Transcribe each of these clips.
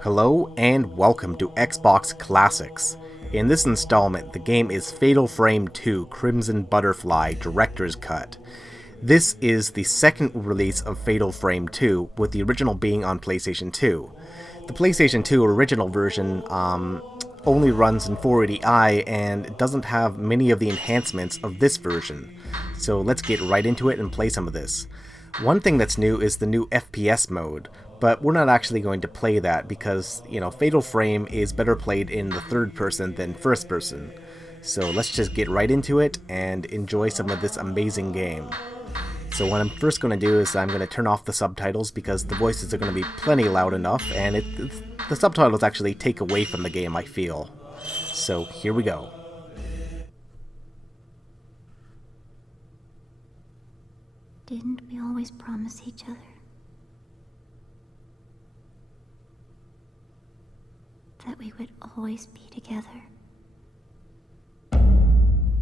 Hello and welcome to Xbox Classics. In this installment, the game is Fatal Frame 2 Crimson Butterfly Director's Cut. This is the second release of Fatal Frame 2, with the original being on PlayStation 2. The PlayStation 2 original version only runs in 480i and doesn't have many of the enhancements of this version. So let's get right into it and play some of this. One thing that's new is the new FPS mode, but we're not actually going to play that because, Fatal Frame is better played in the third person than first person. So let's just get right into it and enjoy some of this amazing game. So what I'm first going to do is I'm going to turn off the subtitles because the voices are going to be plenty loud enough, and the subtitles actually take away from the game, I feel. So here we go. Didn't we always promise each other that we would always be together?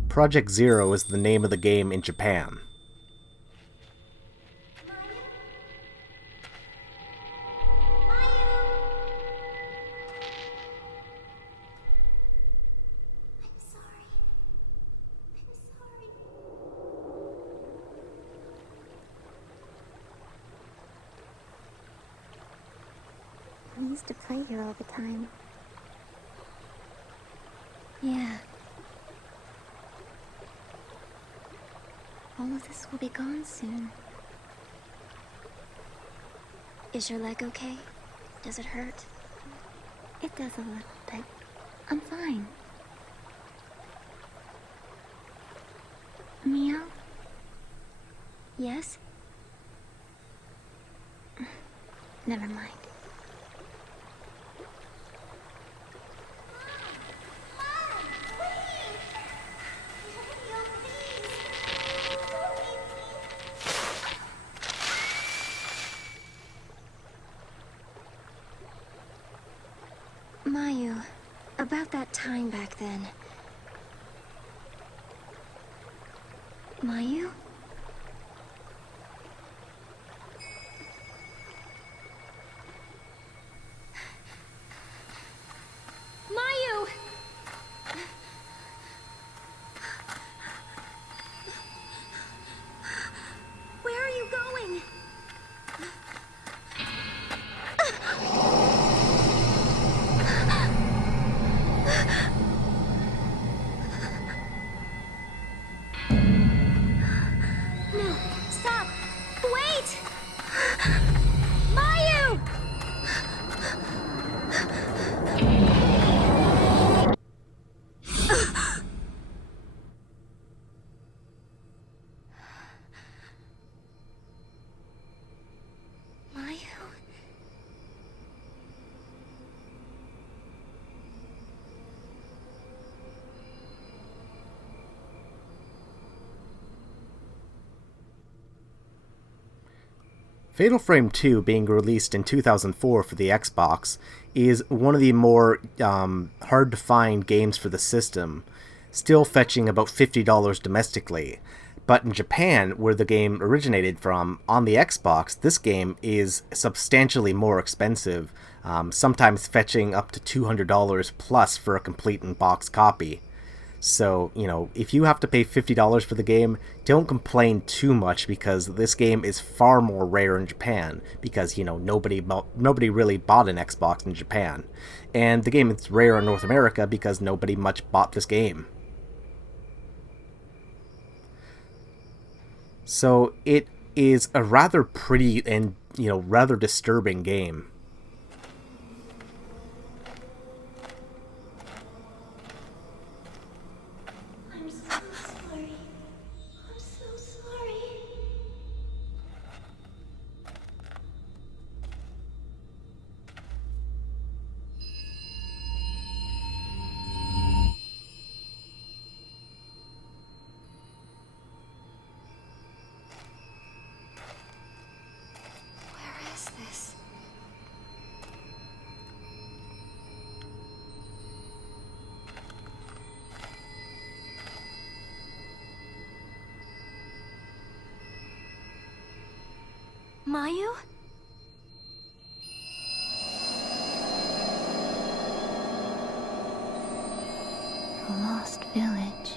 Project Zero is the name of the game in Japan. We used to play here all the time. Yeah. All of this will be gone soon. Is your leg okay? Does it hurt? It does a little bit. I'm fine. Meow? Yes? Never mind. Mayu, about that time back then. Mayu? Mayu! Where are you going? No, stop! Wait! Mayu! Mayu? Fatal Frame 2, being released in 2004 for the Xbox, is one of the more hard-to-find games for the system, still fetching about $50 domestically. But in Japan, where the game originated from, on the Xbox, this game is substantially more expensive, sometimes fetching up to $200 plus for a complete in-box copy. So, if you have to pay $50 for the game, don't complain too much because this game is far more rare in Japan because, nobody really bought an Xbox in Japan. And the game is rare in North America because nobody much bought this game. So, it is a rather pretty and, rather disturbing game. I'm so sorry. I'm so sorry. Where is this? Mayu? The lost village.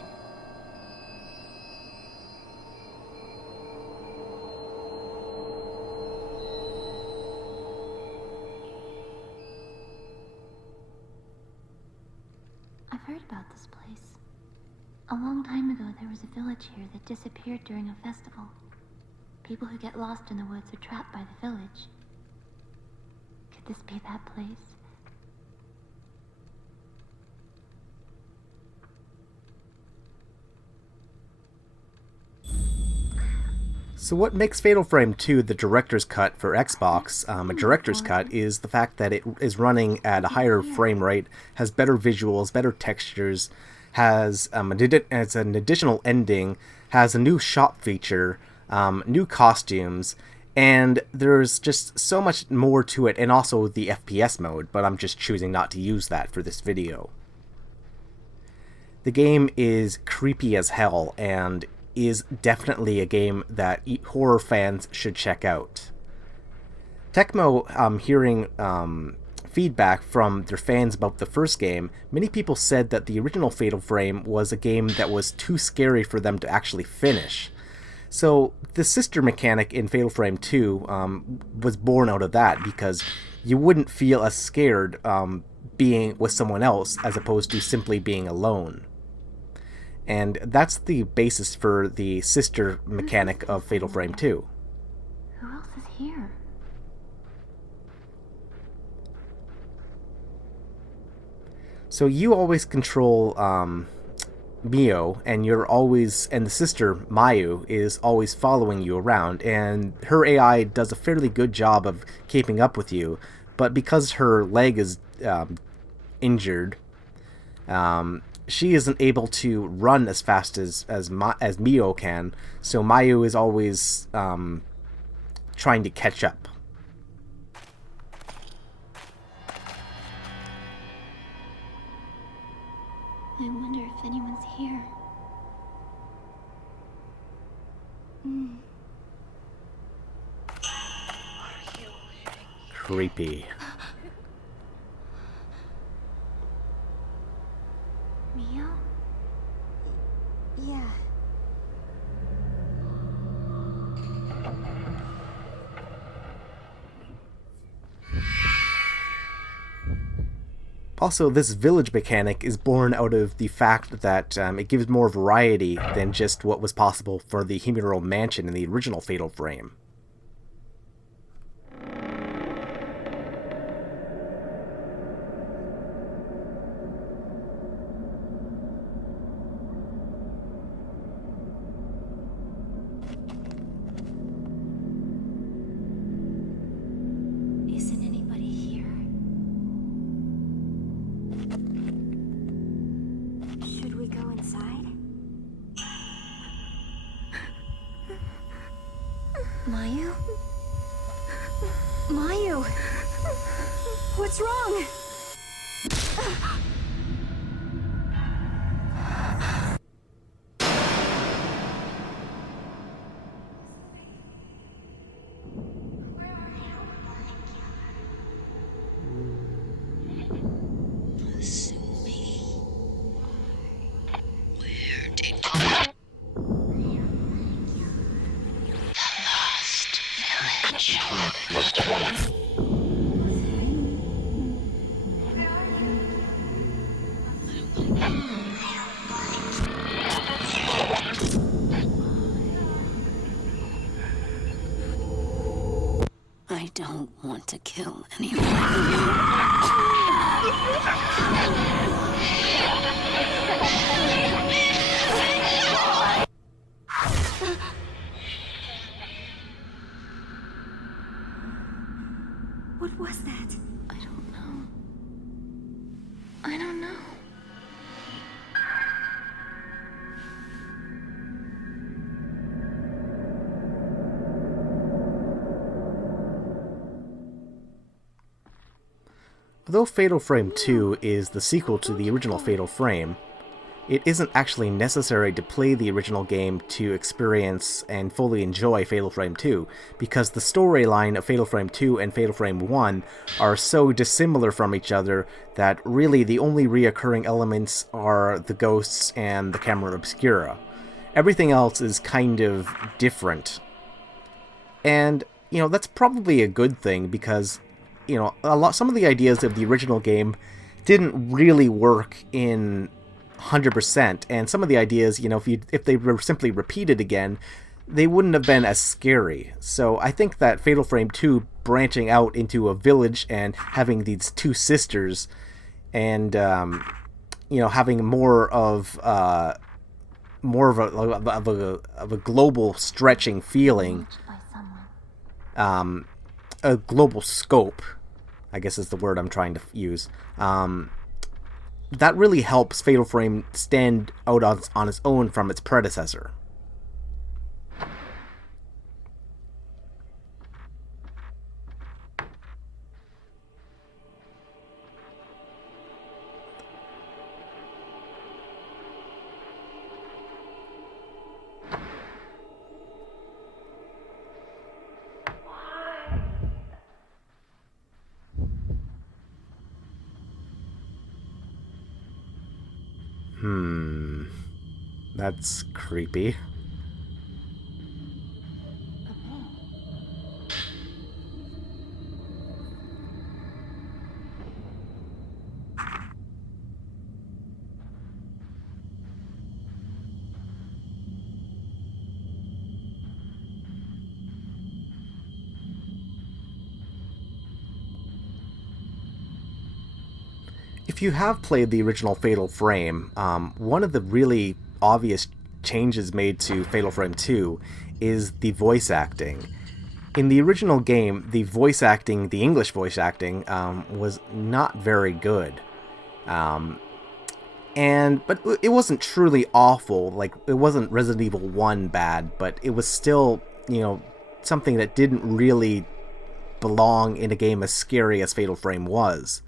I've heard about this place. A long time ago, there was a village here that disappeared during a festival. People who get lost in the woods are trapped by the village. Could this be that place? So what makes Fatal Frame 2 the director's cut for Xbox, a director's cut, is the fact that it is running at a higher frame rate, has better visuals, better textures, has it's an additional ending, has a new shop feature, new costumes, and there's just so much more to it, and also the FPS mode, but I'm just choosing not to use that for this video. The game is creepy as hell, and is definitely a game that horror fans should check out. Tecmo, hearing feedback from their fans about the first game, many people said that the original Fatal Frame was a game that was too scary for them to actually finish. So the sister mechanic in Fatal Frame 2 was born out of that, because you wouldn't feel as scared being with someone else as opposed to simply being alone. And that's the basis for the sister mechanic of Fatal Frame 2. Who else is here? So you always control Mio, and the sister Mayu is always following you around, and her AI does a fairly good job of keeping up with you, but because her leg is injured, she isn't able to run as fast as Mio can, so Mayu is always trying to catch up. I wonder if anyone's here. Creepy. Mio? Yeah. Also, this village mechanic is born out of the fact that it gives more variety than just what was possible for the Himuro Mansion in the original Fatal Frame. Isn't anybody here? Should we go inside? Mayu? Mayu! What's wrong? I don't want to kill anyone. What was that? I don't know. I don't know. Although Fatal Frame 2 is the sequel to the original Fatal Frame, it isn't actually necessary to play the original game to experience and fully enjoy Fatal Frame 2, because the storyline of Fatal Frame 2 and Fatal Frame 1 are so dissimilar from each other that really the only reoccurring elements are the ghosts and the camera obscura. Everything else is kind of different. And, that's probably a good thing, because, some of the ideas of the original game didn't really work in 100%, and some of the ideas, if they were simply repeated again, they wouldn't have been as scary. So I think that Fatal Frame 2 branching out into a village and having these two sisters, and having more of a global stretching feeling, a global scope, I guess is the word I'm trying to use. That really helps Fatal Frame stand out on its own from its predecessor. That's creepy. If you have played the original Fatal Frame, one of the really obvious changes made to Fatal Frame 2 is the voice acting. In the original game, the voice acting, the English voice acting, was not very good. But it wasn't truly awful. Like, it wasn't Resident Evil 1 bad, but it was still, something that didn't really belong in a game as scary as Fatal Frame was.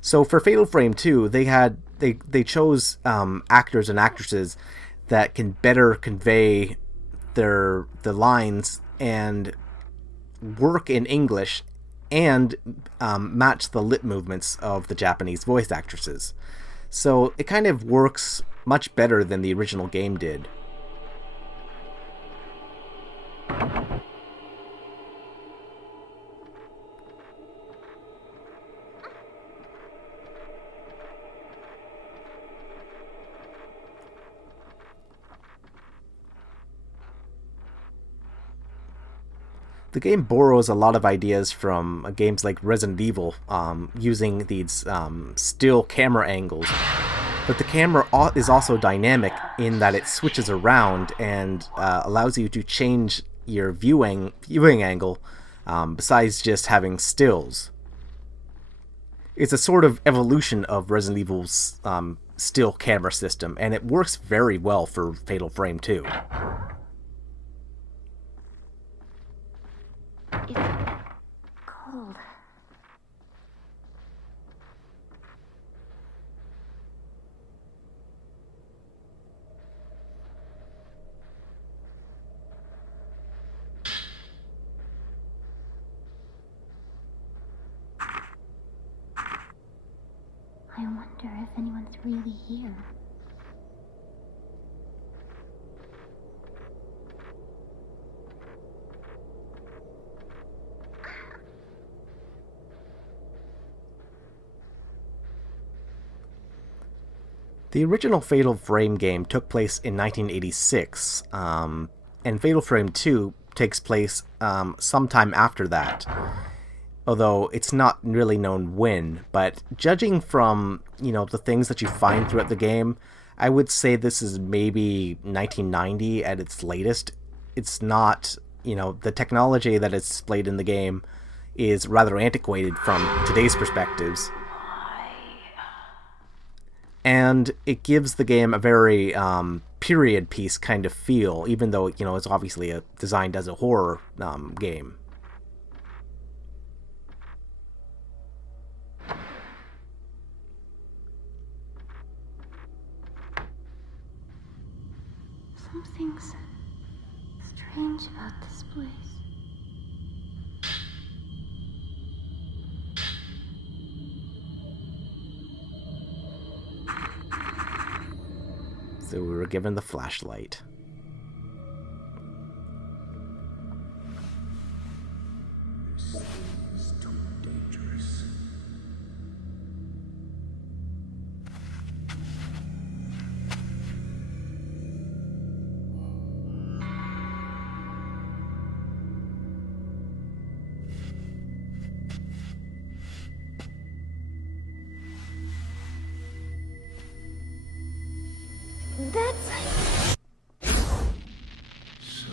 So for Fatal Frame 2, they chose actors and actresses that can better convey the lines and work in English and match the lip movements of the Japanese voice actresses. So it kind of works much better than the original game did. The game borrows a lot of ideas from games like Resident Evil, using these still camera angles. But the camera is also dynamic in that it switches around and allows you to change your viewing angle, besides just having stills. It's a sort of evolution of Resident Evil's still camera system, and it works very well for Fatal Frame 2. It's cold. I wonder if anyone's really here. The original Fatal Frame game took place in 1986, and Fatal Frame 2 takes place sometime after that. Although it's not really known when, but judging from, the things that you find throughout the game, I would say this is maybe 1990 at its latest. It's not, the technology that is displayed in the game is rather antiquated from today's perspectives. And it gives the game a very period piece kind of feel, even though, it's obviously designed as a horror game. Something's strange about this place. So we were given the flashlight. This is too dangerous. That's... So,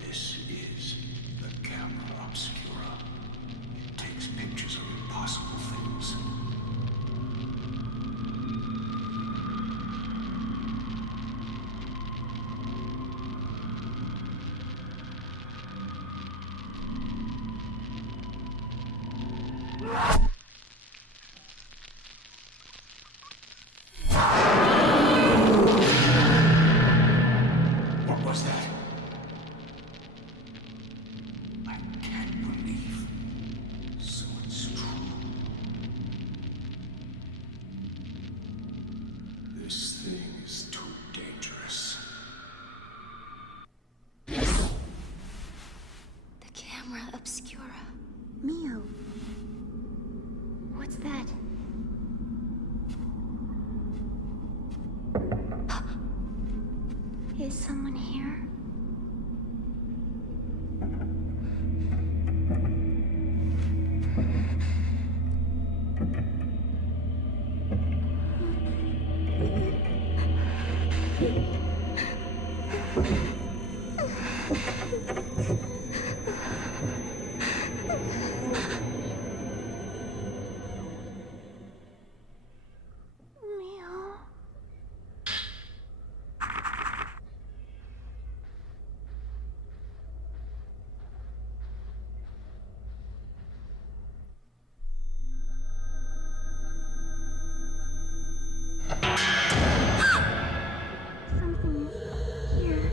this is the camera obscura. It takes pictures of impossible things. What was that? I can't believe. So it's true. This thing is too dangerous. The camera obscura. Mio. What's that? Is someone here? Mio. Something here.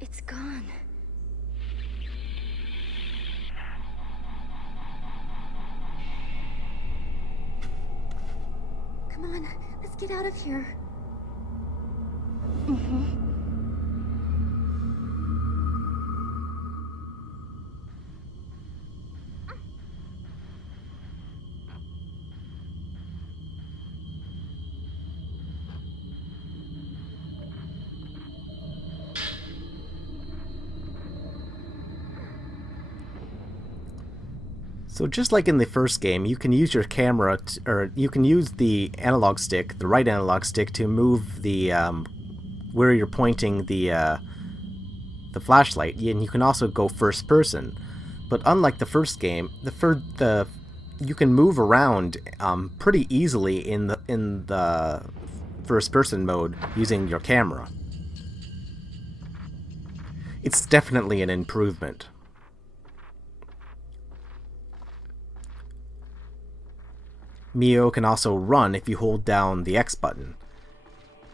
It's gone. Come on, let's get out of here. So just like in the first game, you can use your camera, or you can use the analog stick, the right analog stick, to move the where you're pointing the flashlight, and you can also go first person. But unlike the first game, you can move around pretty easily in the first person mode using your camera. It's definitely an improvement. Mio can also run if you hold down the X button.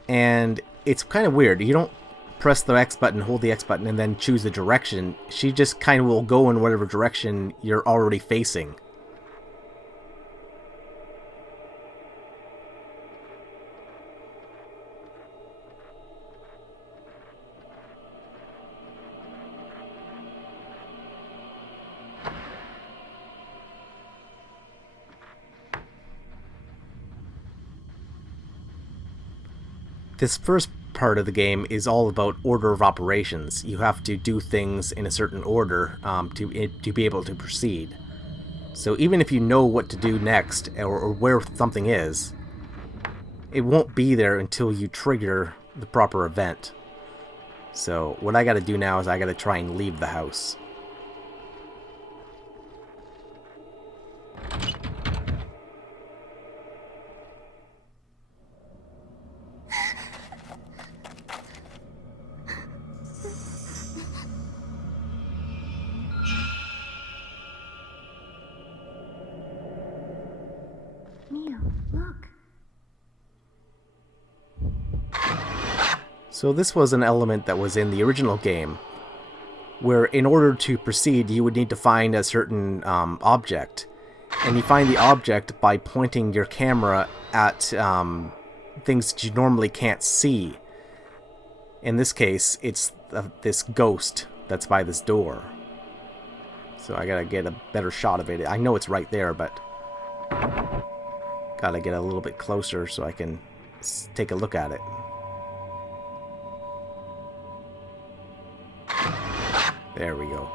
And it's kind of weird. You don't press the X button, hold the X button, and then choose the direction. She just kind of will go in whatever direction you're already facing. This first part of the game is all about order of operations. You have to do things in a certain order to be able to proceed. So even if you know what to do next, or where something is, it won't be there until you trigger the proper event. So what I gotta do now is I gotta try and leave the house. So this was an element that was in the original game, where in order to proceed you would need to find a certain object. And you find the object by pointing your camera at things that you normally can't see. In this case, it's this ghost that's by this door. So I gotta get a better shot of it. I know it's right there, but gotta get a little bit closer so I can take a look at it. There we go.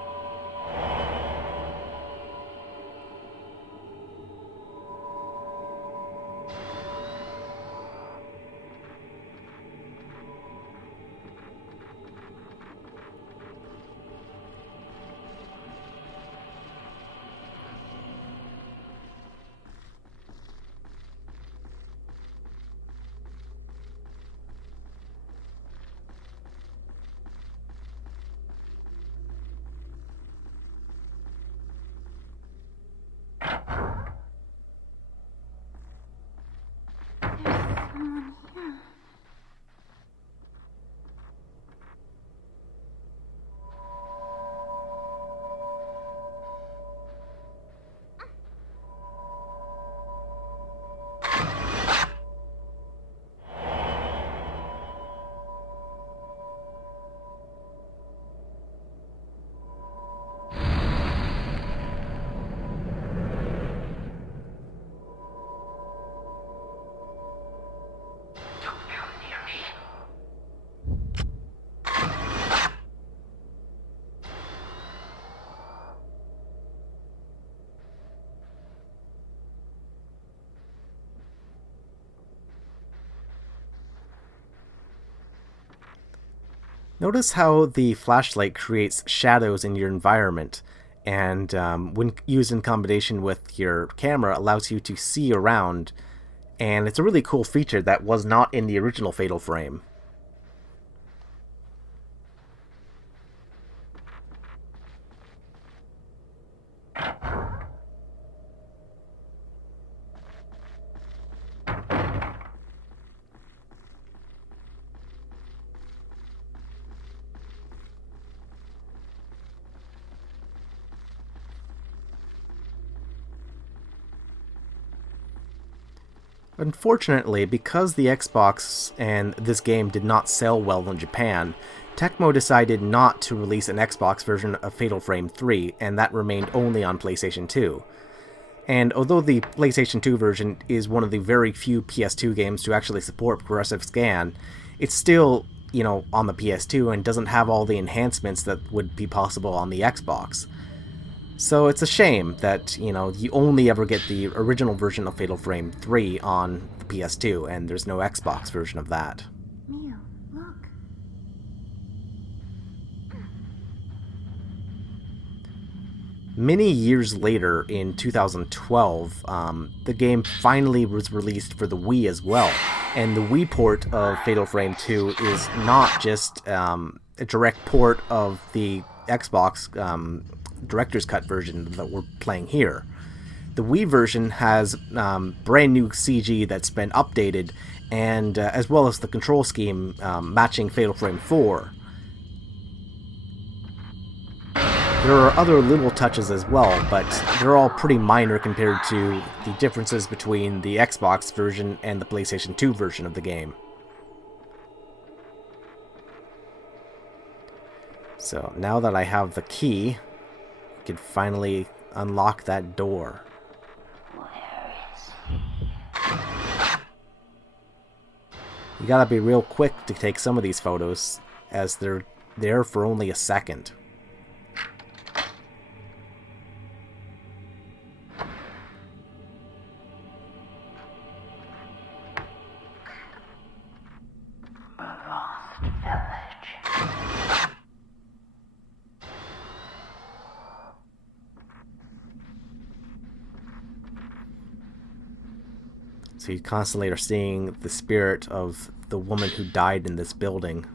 Notice how the flashlight creates shadows in your environment, and when used in combination with your camera, allows you to see around, and it's a really cool feature that was not in the original Fatal Frame. Unfortunately, because the Xbox and this game did not sell well in Japan, Tecmo decided not to release an Xbox version of Fatal Frame 3, and that remained only on PlayStation 2. And although the PlayStation 2 version is one of the very few PS2 games to actually support progressive scan, it's still, on the PS2 and doesn't have all the enhancements that would be possible on the Xbox. So it's a shame that, you only ever get the original version of Fatal Frame 3 on the PS2, and there's no Xbox version of that. Mio, look. Many years later, in 2012, the game finally was released for the Wii as well, and the Wii port of Fatal Frame 2 is not just a direct port of the Xbox Director's Cut version that we're playing here. The Wii version has brand new CG that's been updated, and as well as the control scheme matching Fatal Frame 4. There are other little touches as well, but they're all pretty minor compared to the differences between the Xbox version and the PlayStation 2 version of the game. So now that I have the key, I can finally unlock that door. Where is he? You gotta be real quick to take some of these photos, as they're there for only a second. The lost village. So you constantly are seeing the spirit of the woman who died in this building.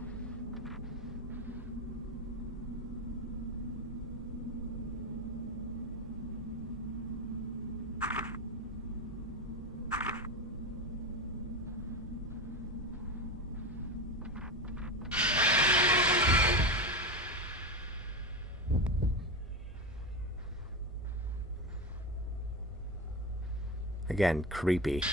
Again, creepy.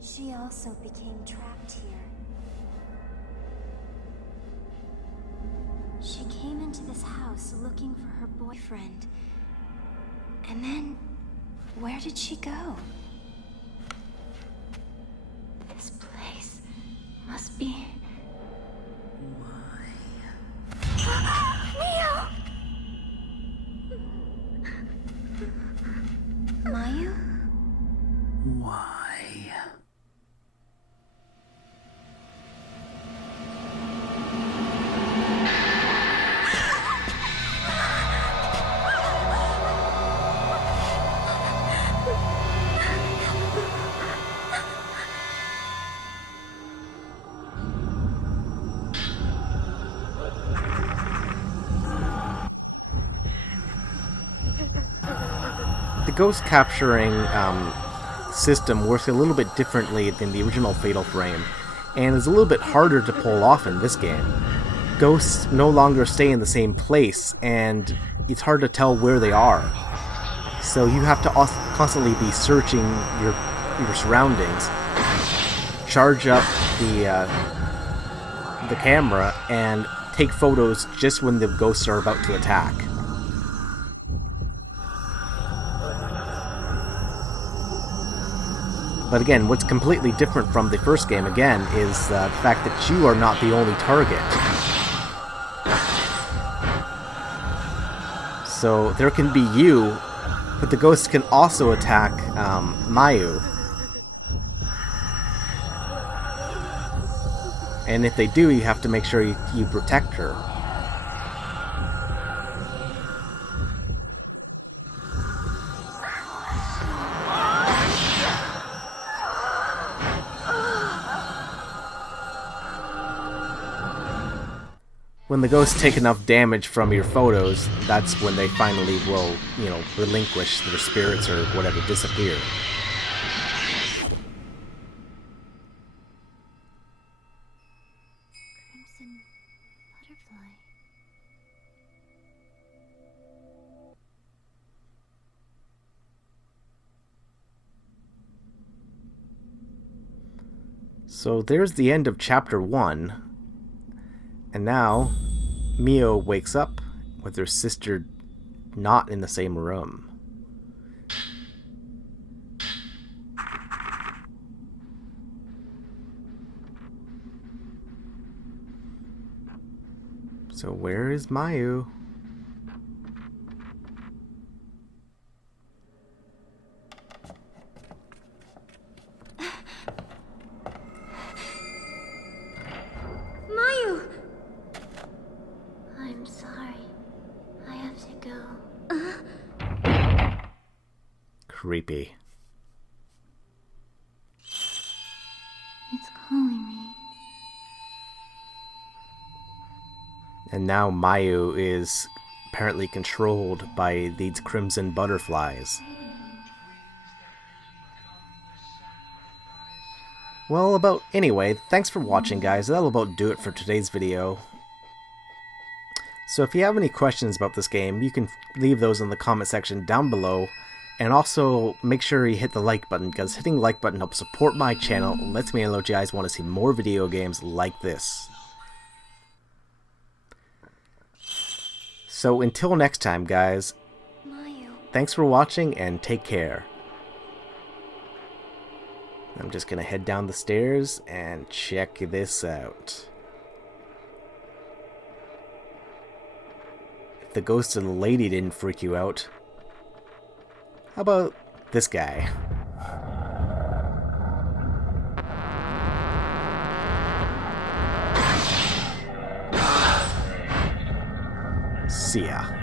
She also became trapped here. She came into this house looking for her boyfriend. And then, where did she go? This place must be... Neo! Mayu? Why? The ghost capturing system works a little bit differently than the original Fatal Frame, and is a little bit harder to pull off in this game. Ghosts no longer stay in the same place, and it's hard to tell where they are. So you have to constantly be searching your surroundings, charge up the camera, and take photos just when the ghosts are about to attack. But again, what's completely different from the first game, again, is the fact that you are not the only target. So there can be you, but the ghosts can also attack Mayu. And if they do, you have to make sure you protect her. When the ghosts take enough damage from your photos, that's when they finally will, relinquish their spirits or whatever, disappear. Crimson butterfly. So there's the end of Chapter 1. And now, Mio wakes up with her sister not in the same room. So where is Mayu? Mayu! I'm sorry. I have to go. Creepy. It's calling me. And now Mayu is apparently controlled by these crimson butterflies. Well, anyway, thanks for watching, guys. That'll about do it for today's video. So if you have any questions about this game, you can leave those in the comment section down below. And also, make sure you hit the like button, because hitting the like button helps support my channel and lets me know you guys want to see more video games like this. So until next time, guys, Mayu. thanks for watching and take care. I'm just gonna head down the stairs and check this out. If the ghost of the lady didn't freak you out, how about this guy? See ya.